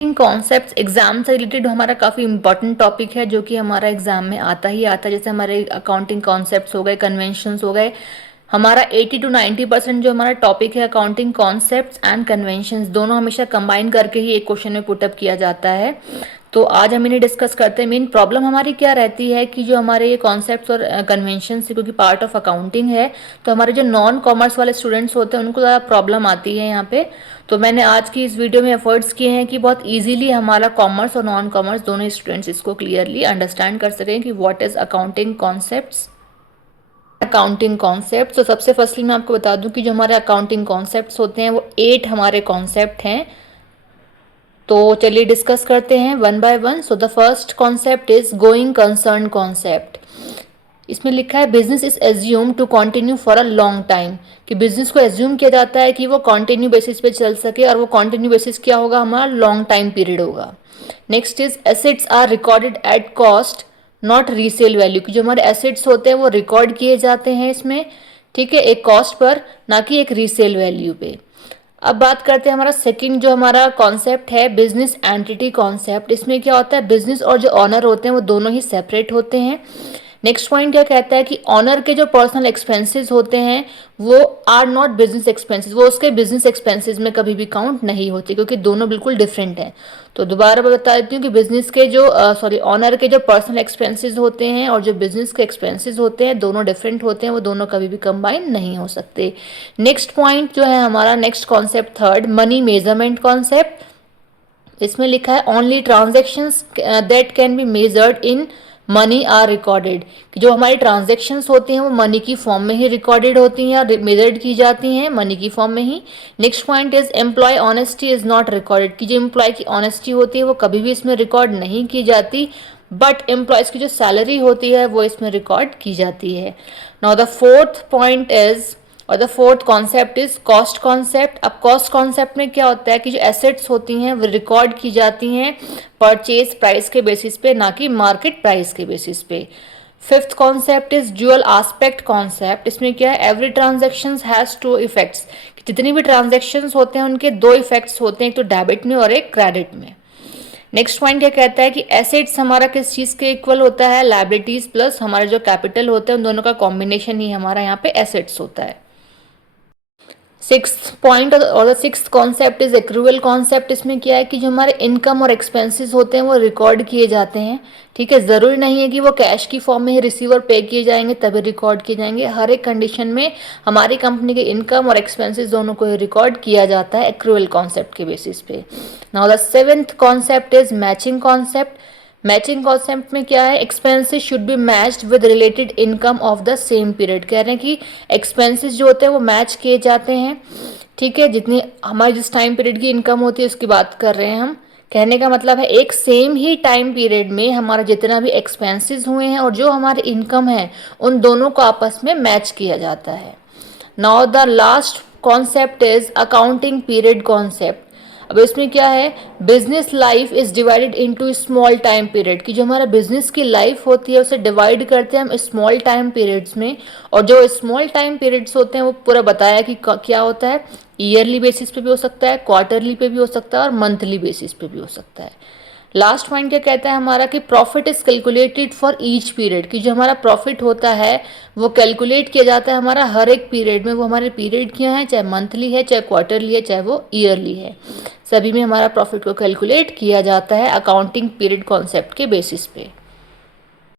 Concepts exam से related हमारा काफ़ी इंपॉर्टेंट टॉपिक है जो कि हमारा एग्जाम में आता ही आता है। जैसे हमारे अकाउंटिंग कॉन्सेप्ट्स हो गए, कन्वेंशंस हो गए। हमारा 80 to 90% जो हमारा टॉपिक है अकाउंटिंग कॉन्सेप्ट्स एंड कन्वेंशंस दोनों हमेशा कंबाइन करके ही एक क्वेश्चन में पुटअप किया जाता है। तो आज हम इन्हें डिस्कस करते हैं। मेन प्रॉब्लम हमारी क्या रहती है कि जो हमारे ये कॉन्सेप्ट्स और कन्वेंशन से, क्योंकि पार्ट ऑफ अकाउंटिंग है, तो हमारे जो नॉन कॉमर्स वाले स्टूडेंट्स होते हैं उनको ज़्यादा प्रॉब्लम आती है यहाँ पे। तो मैंने आज की इस वीडियो में एफर्ट्स किए हैं कि बहुत ईजिली हमारा कॉमर्स और नॉन कॉमर्स दोनों स्टूडेंट्स इसको क्लियरली अंडरस्टैंड कर सकें कि what is accounting concepts. Accounting concept, तो सबसे फर्स्टली मैं आपको बता दूं कि जो हमारे अकाउंटिंग कॉन्सेप्ट्स होते हैं वो 8 हमारे कॉन्सेप्ट हैं। तो चलिए डिस्कस करते हैं one by one. So the first concept is going concern concept. इसमें लिखा है business is assume to continue for a long time, कि बिजनेस को एज्यूम किया जाता है कि वो कंटिन्यू बेसिस पे चल सके, और वो कंटिन्यू बेसिस क्या होगा, हमारा लॉन्ग टाइम पीरियड होगा। Next is assets are recorded at cost not resale value, कि जो हमारे एसेट्स होते हैं वो रिकॉर्ड किए जाते हैं इसमें, ठीक है, एक कॉस्ट पर, ना कि एक रीसेल वैल्यू पे। अब बात करते हैं हमारा सेकंड जो हमारा कॉन्सेप्ट है बिजनेस एंटिटी कॉन्सेप्ट। इसमें क्या होता है, बिजनेस और जो ऑनर होते हैं वो दोनों ही सेपरेट होते हैं। नेक्स्ट पॉइंट क्या कहता है कि ऑनर के जो पर्सनल एक्सपेंसेस होते हैं वो आर नॉट बिजनेस एक्सपेंसेस, वो उसके बिजनेस एक्सपेंसेस में कभी भी काउंट नहीं होती, क्योंकि दोनों बिल्कुल डिफरेंट हैं। तो दोबारा मैं बता देती हूँ कि बिजनेस के जो ऑनर के जो पर्सनल एक्सपेंसेस होते हैं और जो बिजनेस के एक्सपेंसेस होते हैं दोनों डिफरेंट होते हैं, वो दोनों कभी भी कंबाइन नहीं हो सकते। नेक्स्ट पॉइंट जो है हमारा, next concept third, money measurement concept. इसमें लिखा है only transactions that can be measured in money are recorded, कि जो हमारी ट्रांजेक्शन्स होती हैं वो मनी की फॉर्म में ही रिकॉर्डेड होती हैं या मेजर्ड की जाती हैं मनी की फॉर्म में ही। Next point is employ honesty is not recorded, कि जो एम्प्लॉय की ऑनेस्टी होती है वो कभी भी इसमें रिकॉर्ड नहीं की जाती, बट एम्प्लॉयज़ की जो सैलरी होती है वो इसमें रिकॉर्ड की जाती है। Now the fourth point is, और the fourth concept is cost concept. अब कॉस्ट कॉन्सेप्ट में क्या होता है कि जो एसेट्स होती हैं वो रिकॉर्ड की जाती हैं परचेज प्राइस के बेसिस पे, ना कि मार्केट प्राइस के बेसिस पे। Fifth concept is dual aspect concept. इसमें क्या है, every transaction has two effects, जितनी भी ट्रांजेक्शन्स होते हैं उनके दो इफेक्ट्स होते हैं, एक तो डेबिट में और एक क्रेडिट में। नेक्स्ट पॉइंट क्या कहता है कि एसेट्स हमारा किस चीज़ के इक्वल होता है, लायबिलिटीज प्लस हमारे जो कैपिटल होते हैं उन दोनों का कॉम्बिनेशन ही हमारा यहाँ पे एसेट्स होता है। सिक्स्थ पॉइंट और the sixth concept is accrual concept. इसमें क्या है कि जो हमारे इनकम और एक्सपेंसेस होते हैं वो रिकॉर्ड किए जाते हैं, ठीक है। ज़रूरी नहीं है कि वो कैश की फॉर्म में ही रिसीवर पे किए जाएंगे तभी रिकॉर्ड किए जाएंगे, हर एक कंडीशन में हमारी कंपनी के इनकम और एक्सपेंसेस दोनों को रिकॉर्ड किया जाता है एक्रूवल कॉन्सेप्ट के बेसिस पे। Now the seventh concept is matching concept. Matching concept में क्या है, expenses should be matched with related income of the same period. कह रहे हैं कि एक्सपेंसेस जो होते हैं वो मैच किए जाते हैं, ठीक है, जितनी हमारी जिस टाइम पीरियड की इनकम होती है उसकी बात कर रहे हैं हम। कहने का मतलब है एक सेम ही टाइम पीरियड में हमारा जितना भी एक्सपेंसेस हुए हैं और जो हमारी इनकम है उन दोनों को आपस में मैच किया जाता है। Now the last concept is accounting period concept. अब इसमें क्या है, business life is divided into small time period, कि जो हमारा बिजनेस की लाइफ होती है उसे डिवाइड करते हैं हम स्मॉल टाइम पीरियड्स में, और जो स्मॉल टाइम पीरियड्स होते हैं वो पूरा बताया कि क्या होता है, ईयरली बेसिस पे भी हो सकता है, क्वार्टरली पे भी हो सकता है और मंथली बेसिस पे भी हो सकता है। लास्ट पॉइंट क्या कहता है हमारा कि profit is calculated for each period, कि जो हमारा प्रॉफिट होता है वो कैलकुलेट किया जाता है हमारा हर एक पीरियड में, वो हमारे पीरियड क्या है, चाहे मंथली है, चाहे क्वार्टरली है, चाहे वो ईयरली है, सभी में हमारा प्रॉफिट को कैलकुलेट किया जाता है अकाउंटिंग पीरियड कॉन्सेप्ट के बेसिस पे।